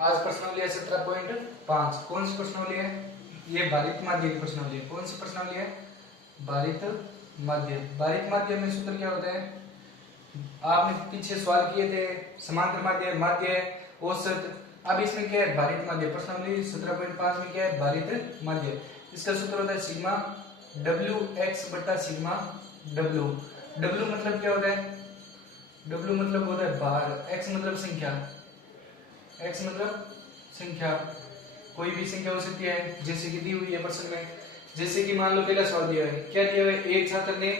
आज प्रश्नावली है 17.5। कौन सी प्रश्नावली है? ये भारित माध्य की प्रश्नावली है। कौन सी प्रश्नावली है? भारित माध्य। भारित माध्य में सूत्र क्या होता है? आपने पीछे सवाल किए थे, समांतर माध्य, माध्य, औसत। अब इसमें क्या है? भारित माध्य। प्रश्नावली 17.5 में क्या है? भारित माध्य। इसका सूत्र होता है सिग्मा WX बटा सिग्मा W। W मतलब क्या होता है? W मतलब होता है भार, X मतलब संख्या, X मतलब संख्या। कोई भी संख्या हो सकती है जैसे कि दी हुई है प्रश्न में। जैसे कि मान लो पहला सवाल दिया है, क्या दिया है? एक छात्र ने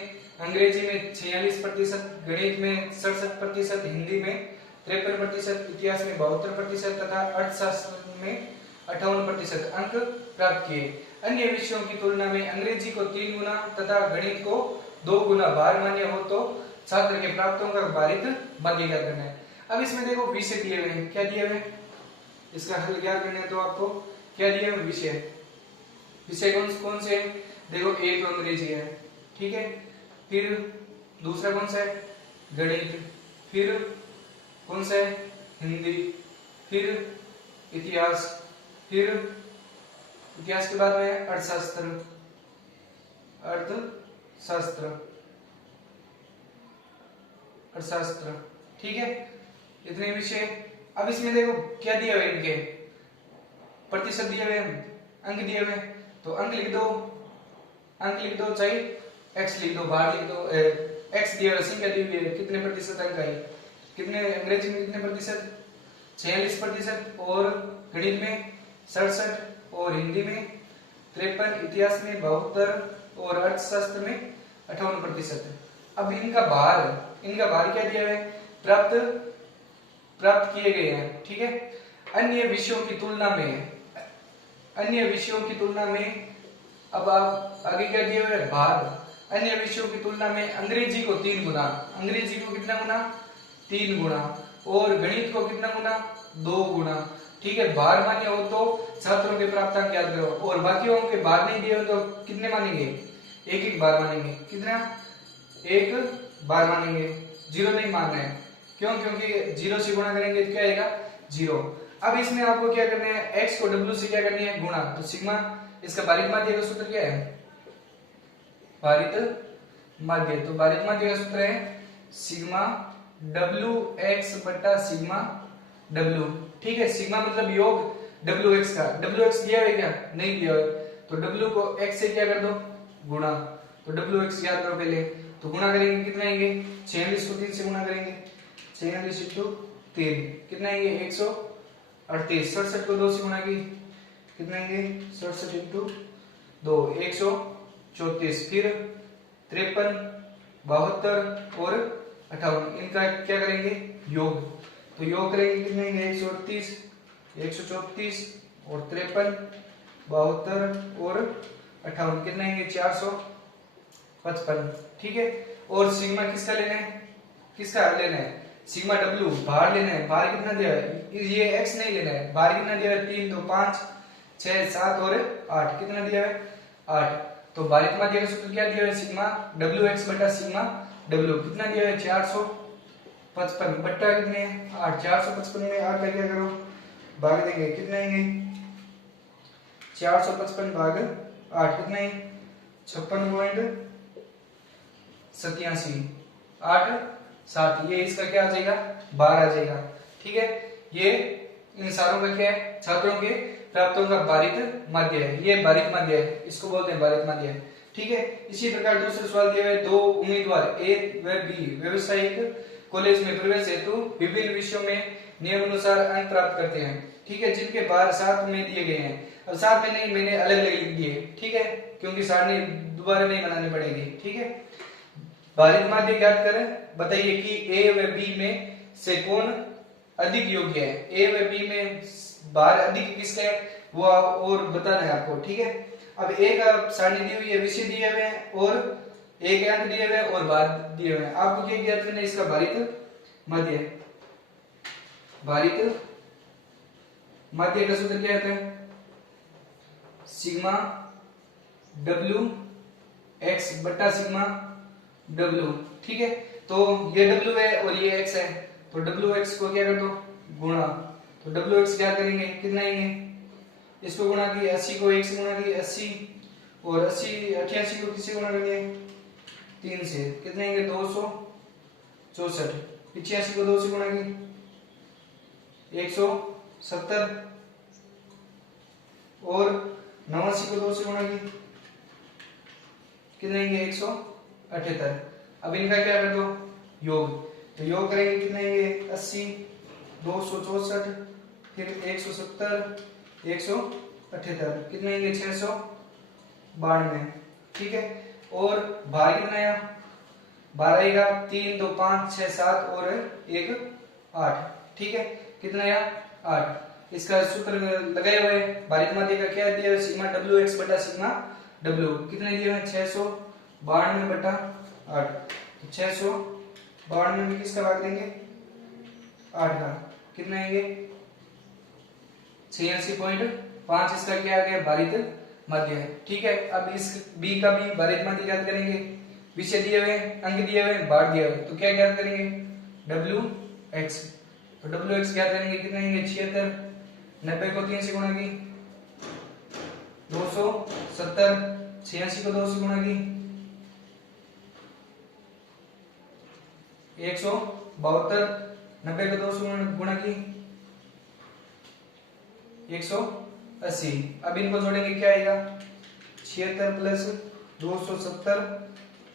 अंग्रेजी में 46%, गणित में 67%, हिंदी में 53%, इतिहास में 72% तथा अर्थशास्त्र में 58% अंक प्राप्त किए। अन्य विषयों की तुलना में अंग्रेजी को 3 गुना तथा गणित को 2 गुना भार मान्य हो तो छात्र के प्राप्तों का भारित माध्य ज्ञात करना है। अब इसमें देखो विषय दिए हुए हैं। क्या दिए हुए हैं? इसका हल ज्ञात करना है तो आपको क्या दिए हुए? विषय। विषय कौन से हैं? देखो एक तो अंग्रेजी है, ठीक है। फिर दूसरा कौन सा है? गणित। फिर कौन सा है? हिंदी। फिर इतिहास। फिर इतिहास के बाद में अर्थशास्त्र, अर्थशास्त्र, अर्थशास्त्र, ठीक है। इतने विषय। अब इसमें देखो क्या दिया हुआ है? इनके प्रतिशत दिए हुए हैं, अंक दिए हुए हैं, तो अंक लिख दो, अंक लिख दो, चाहे एक्स लिख दो, भार लिख दो। एक्स दिया हुआ, संख्या दी हुई है, कितने प्रतिशत अंक आई, कितने अंग्रेजी में कितने प्रतिशत? 46%, और गणित में 67, और हिंदी में 53, इतिहास में 72, और अर्थशास्त्र में 58%। अब इनका भार क्या दिया है? प्राप्त किए गए हैं, ठीक है। अन्य विषयों की तुलना में अब आप आगे क्या दिए हुए? भार। अन्य विषयों की तुलना में अंग्रेजी को 3 गुना, अंग्रेजी को कितना गुना? 3 गुना, और गणित को कितना गुना? 2 गुना, ठीक है। भार मान्य हो तो छात्रों के प्राप्तांक याद करो, और बाकियों के भार नहीं दिए हो तो कितने मानेंगे? एक बार मानेंगे। कितना? एक बार मानेंगे, 0 नहीं मानना है। क्यों? क्योंकि 0 से गुणा करेंगे तो क्या आएगा? 0। अब इसमें आपको क्या करना है? x को w से क्या करनी है? गुणा। तो सिग्मा, इसका भारित माध्य का सूत्र क्या है? भारित माध्य। तो भारित माध्य का सूत्र है सिग्मा WX बटा सिग्मा W, ठीक है। सिग्मा मतलब योग WX का। WX दिया है क्या? नहीं दिया है, तो W को x से क्या कर दो? गुणा। तो WX याद करो पहले, तो गुणा करेंगे कितना आएंगे? 46 को 3 से गुणा करेंगे, 46 into 3 कितना आएंगे? 138। 67 को 2 से गुणा की कितना आएंगे? 67 into 2 134। फिर 53, 72 और 58, इनका क्या करेंगे? योग। तो योग करेंगे कितने आएंगे? 138, 134 और 53, 72 और 58 कितना आएंगे? 455, ठीक है। और सिग्मा किसका लेना है? किसका लेना है? सिग्मा W, भार लेना है। भार कितना दिया है? ये x नहीं लेना है। भार कितना दिया है? 3 2 5 6 7 और 8, कितना दिया है? 8। तो भारित माध्य का सूत्र क्या दिया है? सिग्मा WX बटा सिग्मा W, कितना दिया है? 455 बट्टा कितने? 8। 455 में 8 का क्या करो? भाग देंगे, कितने आएंगे? 455 भाग 8 कितने? 56.87, 8 7। ये इसका क्या आ जाएगा? 12 आ जाएगा, ठीक है। ये इन सारों का क्या है? छात्रों के प्राप्तों का भारित माध्य है। ये भारित माध्य है, इसको बोलते हैं भारित माध्य, ठीक है। इसी प्रकार दूसरे सवाल दिए हुए, 2 उम्मीदवार A व B व्यवसायिक कॉलेज में प्रवेश हेतु विभिन्न विषयों में नियमानुसार अंक प्राप्त करते हैं, ठीक है, जिनके भार साथ में दिए गए हैं। अब साथ में नहीं, मैंने अलग अलग लिख दिए, ठीक है, क्योंकि सारणी दोबारा नहीं बनानी पड़ेगी, ठीक है। भारित माध्य ज्ञात करें, बताइए कि A व B में से कौन अधिक योग्य है। A व B में भार अधिक किसका है वो और बताना है आपको, ठीक है। अब एक सारणी दी हुई है, विषय दिए हुए हैं और एक अंक दिए हुए हैं और भार दिए हुए हैं। आपको क्या ज्ञात करना है? इसका भारित माध्य। भारित माध्य का सूत्र क्या होता है? सिग्मा WX बटा सिग्मा W, ठीक है। तो ये W है और ये X है, तो WX को क्या कर दो? गुणा। तो डब्ल्यू एक्स क्या करेंगे, कितना आएंगे, इसको गुणा किए 80 को 1 से गुणा किए 80 और 80 88 को किससे गुणा करेंगे 3 से, कितने आएंगे 264, 85 को 2 से गुणा किए 170 और 89 को 2 से गुणा किए कितने आएंगे 178। अब इनका क्या कर दो योग, तो योग करेंगे कितने आएंगे 80 264 फिर 170 178 कितने आएंगे 692, ठीक है। और भार कितना आया 12 आएगा 3 2 5 6 7 और 1 8, ठीक है, कितना आया 8। इसका सूत्र लगाए हुए भारित माध्य का क्या दिया है सिग्मा डब्ल्यू एक्स बटा सिग्मा डब्ल्यू, कितने दिए हैं 692 बटा 8, 692 में किसका भाग देंगे 8 का, कितना आएंगे 86.5, इसका क्या आ गया भारित माध्य है, ठीक है। अब इस बी का भी भारित माध्य ज्ञात करेंगे, विषय दिए हुए अंक दिए हुए भार दिए हुए, तो क्या ज्ञात करेंगे डब्ल्यू एक्स, तो डब्ल्यू एक्स ज्ञात करेंगे कितने आएंगे 76, 90 को 3 से गुणा की 270, 86 को 2 से गुणा की 172, 90 को 2 से गुणा की 180। अब इनको जोड़ेंगे क्या आएगा 76 प्लस 270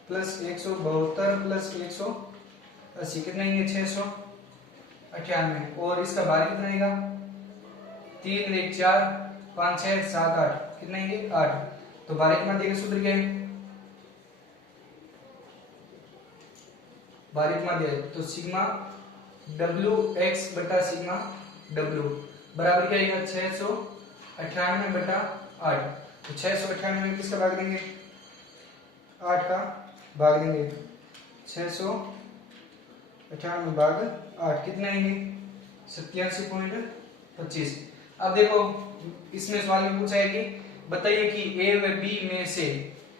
प्लस 172 प्लस 180 कितने आएंगे 698 और इसका भार कितना आएगा 3 1 4 5 6 7 8 कितने आएंगे 8। तो भारित माध्य का सूत्र क्या है भारित माध्य, तो सिग्मा डब्ल्यू एक्स बटा सिग्मा डब्ल्यू बराबर क्या आएगा 698 बटा 8, तो 698 में किसका भाग देंगे 8 का भाग देंगे 698 भाग 8 कितने आएंगे 87.25। अब देखो इसमें सवाल में पूछा है कि बताइए कि ए व बी में से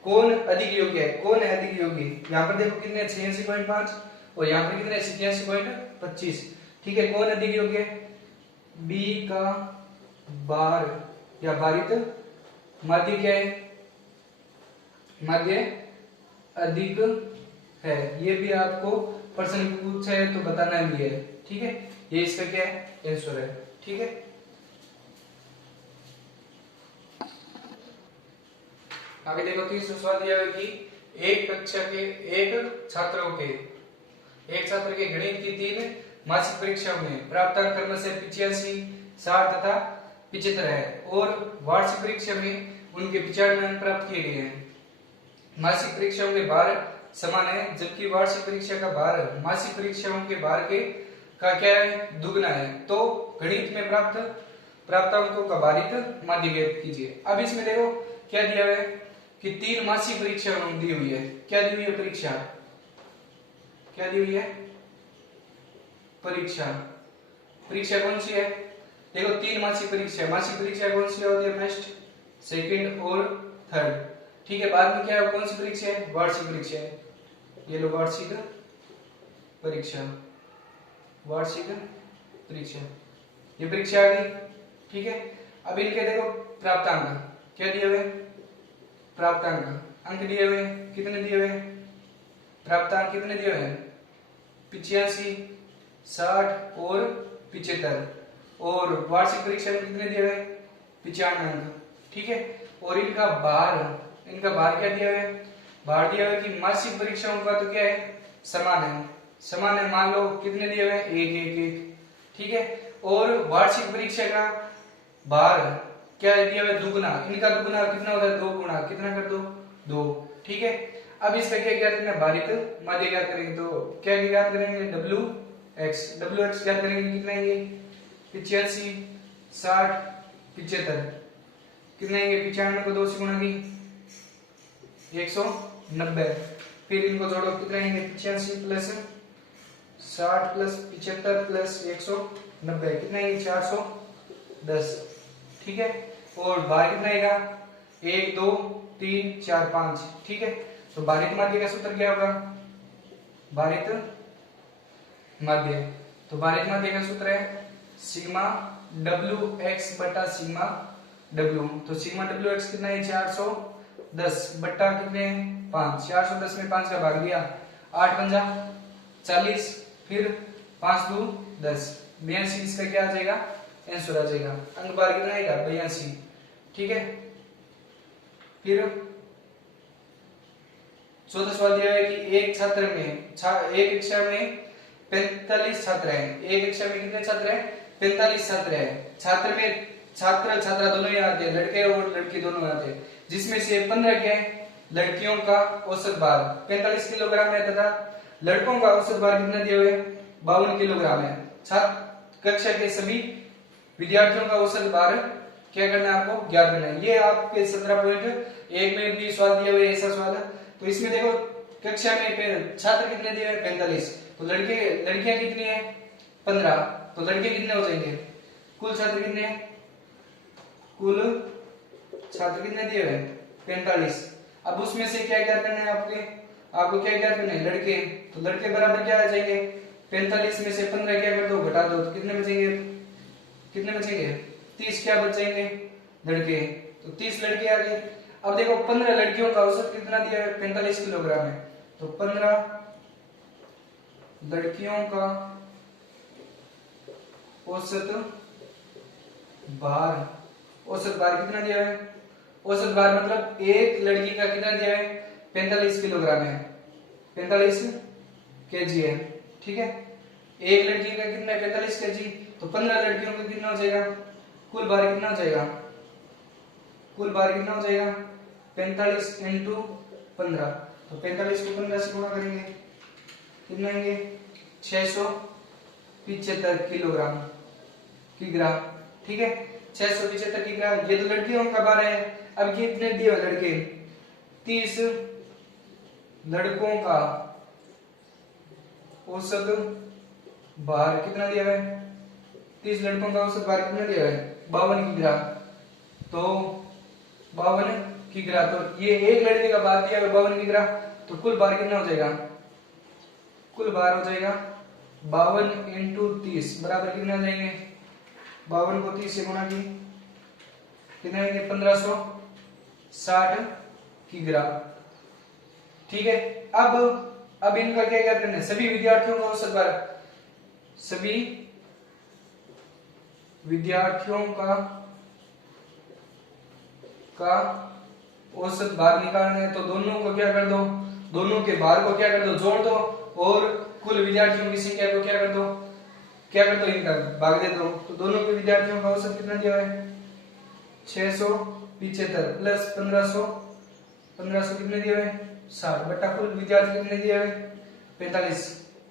कौन अधिक योग्य है, कौन है अधिक योग्य। यहाँ पर देखो कितने 86.5 और यहाँ पर कितने 87.25, ठीक है। कौन अधिक योग्य है बी का भार या भारित माध्य क्या है माध्य अधिक है, ये भी आपको प्रश्न पूछा है तो बताना भी है, ठीक है। ये इसका क्या है आंसर है, ठीक है। आगे देखो तीसरा सवाल दिया है कि एक कक्षा के एक छात्र के गणित की 3 मासिक परीक्षाओं में प्राप्त अंक क्रम से 85, 60 तथा 75 है और वार्षिक परीक्षा में उनके 95 अंक प्राप्त किए गए हैं। मासिक परीक्षाओं के भार समान है जबकि वार्षिक परीक्षा का भार मासिक परीक्षाओं के भार के का क्या है दुगना है, तो गणित में प्राप्त अंकों का भारित माध्य ज्ञात कीजिए। अब इसमें देखो क्या दिया हुआ है कि 3 मासिक परीक्षा दी हुई है, क्या दी हुई है परीक्षा, क्या दी हुई है परीक्षा, परीक्षा कौन सी है देखो 3 मासिक परीक्षा कौन सी होती है फर्स्ट सेकंड और थर्ड, ठीक है। बाद में क्या है कौन सी परीक्षा है वार्षिक परीक्षा है, ये लो वार्षिक परीक्षा ये परीक्षा आ गई, ठीक है। अब इनके देखो प्राप्तांक क्या दिए हुए प्राप्तांक अंक दिए हुए कितने दिए हुए प्राप्तांक कितने दिए हुए 85, 60 और 75 और वार्षिक परीक्षा में कितने दिए हुए 95 अंक, ठीक है। और इनका भार क्या दिया हुआ है भार दिया हुआ है कि मासिक परीक्षाओं का तो क्या है समान है मान लो कितने दिए हुए 1 1 1, ठीक है। और वार्षिक परीक्षा का भार क्या दिया हुआ है दुगना, इनका दुगना कितना होता है 2 गुना कितना कर दो 2, ठीक है। अब इसका क्या ज्ञात करना है भारित माध्य ज्ञात करेंगे, तो क्या ज्ञात करेंगे डब्ल्यू एक्स ज्ञात करेंगे कितना आएंगे 85, 60, 75 कितने आएंगे 95 को 2 से गुणा की 190, फिर इनको जोड़ो कितने आएंगे 85 प्लस 60 प्लस 75 प्लस 190 कितना आएंगे 410, ठीक है। और भार कितना आएगा 1 2 3 4 5, ठीक है। तो भारित माध्य का सूत्र क्या होगा भारित माध्य का सूत्र है सिग्मा डब्ल्यू एक्स बटा सिग्मा डब्ल्यू। तो सिग्मा डब्ल्यू एक्स कितना है 410 बटा कितने 5, 410 में 5 का भाग दिया 8 पंजा 40, फिर 5 2 10, 82 इसका क्या आ जाएगा आंसर आ जाएगा। अंक बार कितना आएगा 82। ठीक है, फिर 14 सवाल दिया है कि एक छात्र में एक कक्षा में 45 छात्र हैं। एक कक्षा में कितने छात्र हैं 45 छात्र हैं। छात्र में छात्र छात्रा दोनों ही आते हैं, लड़के और लड़की दोनों आते हैं, जिसमें से 15 क्या है लड़कियों का औसत भार 45 किलोग्राम है तथा लड़कों का औसत भार कितना दिया हुआ है 52 किलोग्राम है। छात्र कक्षा के सभी विद्यार्थियों का औसत भार क्या करना है आपको ज्ञात करना है। ये आपके 17.1 में भी सवाल दिया हुआ है ऐसा सवाल है। तो इसमें देखो कक्षा में छात्र कितने दिए हुए 45, तो लड़कियां कितनी है 15, तो लड़के कितने हो जाएंगे कुल छात्र कितने हैं कुल छात्र कितने दिए हुए 45। अब उसमें से क्या क्या करना है आपको क्या क्या करना है लड़के, तो लड़के बराबर क्या आ जाएंगे 45 में से 15 क्या कर दो घटा दो, तो कितने बचेंगे 30 क्या बच जाएंगे लड़के, तो 30 लड़के आ गए। अब देखो 15 लड़कियों का औसत कितना दिया है 45 किलोग्राम है, तो 15 लड़कियों का औसत भार कितना दिया है, औसत भार मतलब एक लड़की का कितना दिया है 45 किलोग्राम है, 45 केजी है। ठीक है, एक लड़की का कितना है 45 केजी, तो 15 लड़कियों का कितना हो जाएगा कुल भार कितना हो जाएगा 45 इंटू 15, तो 45 को 15 से गुणा करेंगे कितना आएंगे 675 किलोग्राम किग्रा। ठीक है, 675 किग्रा, ये तो लड़कियों का भार है। अब कितने दिए हुए लड़के 30 लड़कों का औसत भार कितना दिया है 30 लड़कों का औसत भार कितना दिया है 52 किग्रा, तो 52 किग्रा, तो ये एक लड़के का भार दिया है 52 किग्रा, तो कुल भार कितना हो जाएगा कुल भार हो जाएगा 52 इंटू 30 बराबर कितना आ जाएंगे 52 को 30 से गुणा की कितना आएंगे 1560 किग्रा। ठीक है, अब इनका क्या क्या करना है सभी विद्यार्थियों का औसत भार, सभी विद्यार्थियों का औसत भार निकालना है, तो दोनों को क्या कर दो दोनों के भार को क्या कर दो जोड़ दो और कुल विद्यार्थियों की संख्या को क्या कर दो इनका भाग दे दो। तो दोनों के विद्यार्थियों का औसत कितना दिया है 675 प्लस 1500 कितने दिए हुए 60 बटा कुल विद्यार्थी कितने दिए हुए 45।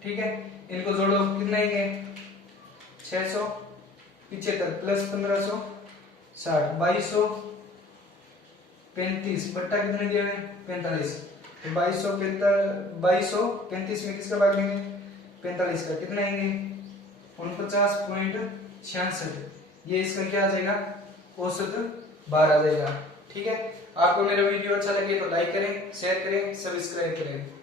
ठीक है, इनको जोड़ो कितना आएंगे 675 प्लस 1560 2235 बट्टा कितने दिए हुए 45, तो 2235 में किसका भाग लेंगे 45 का कितना आएंगे 49.66, ये इसका क्या आ जाएगा औसत भार आ जाएगा। ठीक है, आपको मेरा वीडियो अच्छा लगे तो लाइक करें, शेयर करें, सब्सक्राइब करें।